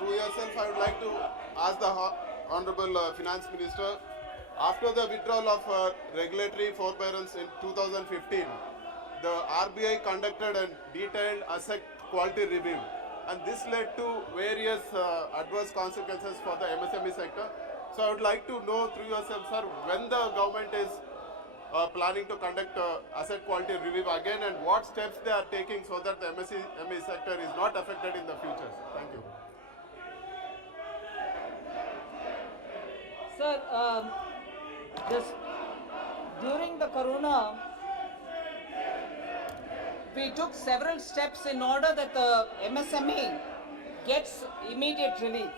through yourself, I would like to ask the Honorable Finance Minister, after the withdrawal of regulatory forbearance in 2015, the RBI conducted a detailed asset quality review, and this led to various adverse consequences for the MSME sector. So I would like to know through yourself, sir, when the government is planning to conduct asset quality review again, and what steps they are taking so that the MSME sector is not affected in the future. Thank you. Sir, during the corona, we took several steps in order that the MSME gets immediate relief,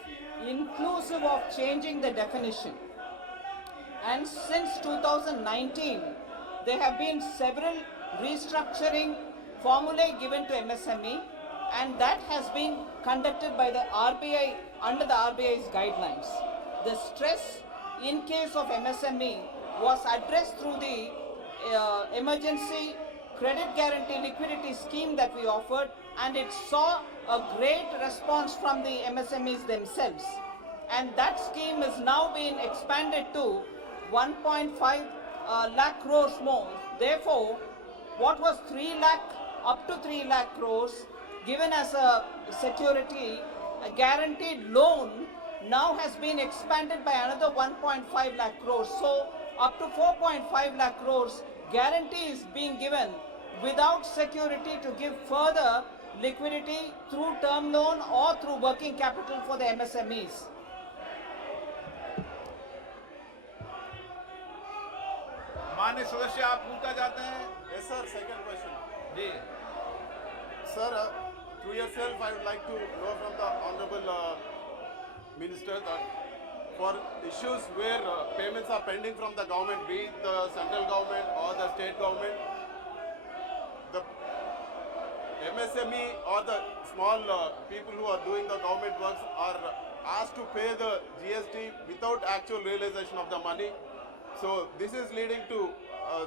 inclusive of changing the definition. And since 2019, there have been several restructuring formulae given to MSME, and that has been conducted by the RBI under the RBI's guidelines. The stress in case of MSME was addressed through the emergency credit guarantee liquidity scheme that we offered, and it saw a great response from the MSMEs themselves. And that scheme is now being expanded to 1.5 lakh crores more. Therefore, what was 3 lakh up to 3 lakh crores given as a security, a guaranteed loan, now has been expanded by another 1.5 lakh crores. So up to 4.5 lakh crores guarantee is being given without security to give further liquidity through term loan or through working capital for the MSMEs. माननीय सदस्य आप पूछना चाहते हैं? Yes, sir. Second question. Ji. Sir, through yourself, I would like to know from the Honorable Minister that for issues where payments are pending from the government, be it the central government or the state government, the MSME or the small people who are doing the government works are asked to pay the GST without actual realization of the money. So this is leading to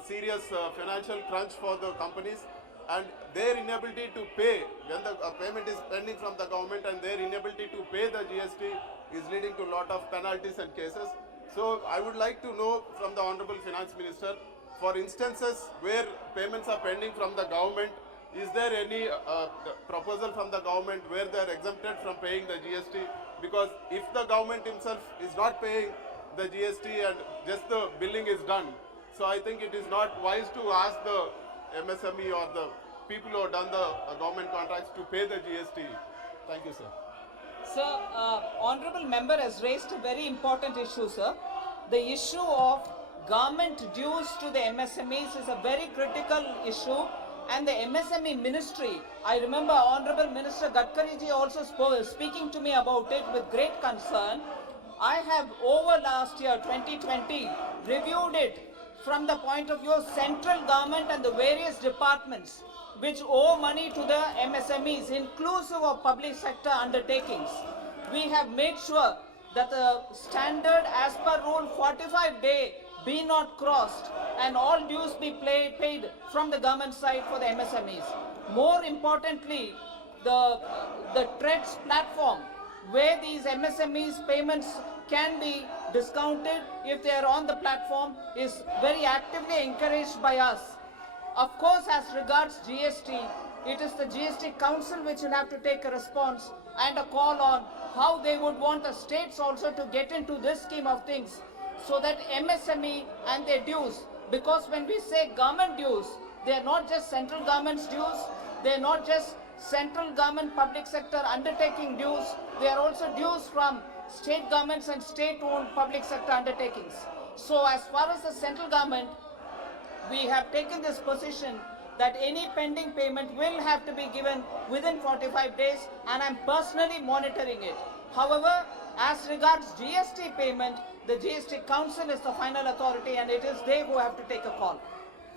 serious financial crunch for the companies, and their inability to pay when the payment is pending from the government, and their inability to pay the GST is leading to a lot of penalties and cases. So I would like to know from the Honorable Finance Minister, for instances where payments are pending from the government, is there any proposal from the government where they are exempted from paying the GST? Because if the government himself is not paying the GST and just the billing is done, so I think it is not wise to ask the MSME or the people who have done the government contracts to pay the GST. Thank you, sir. Sir, Honorable Member has raised a very important issue, sir. The issue of government dues to the MSMEs is a very critical issue, and the MSME ministry, I remember Honorable Minister Gadkari ji also speaking to me about it with great concern. I have over last year 2020 reviewed it from the point of view of central government and the various departments which owe money to the MSMEs, inclusive of public sector undertakings. We have made sure that the standard as per rule 45-day be not crossed and all dues be paid from the government side for the MSMEs. More importantly, the TREADS platform, where these MSMEs payments can be discounted if they are on the platform, is very actively encouraged by us. Of course, as regards GST, it is the GST Council which will have to take a response and a call on how they would want the states also to get into this scheme of things, so that MSME and their dues, because when we say government dues, they are not just central government's dues, they are not just central government public sector undertaking dues, they are also dues from state governments and state-owned public sector undertakings. So as far as the central government, we have taken this position that any pending payment will have to be given within 45 days, and I'm personally monitoring it. However, as regards GST payment, the GST Council is the final authority, and it is they who have to take a call.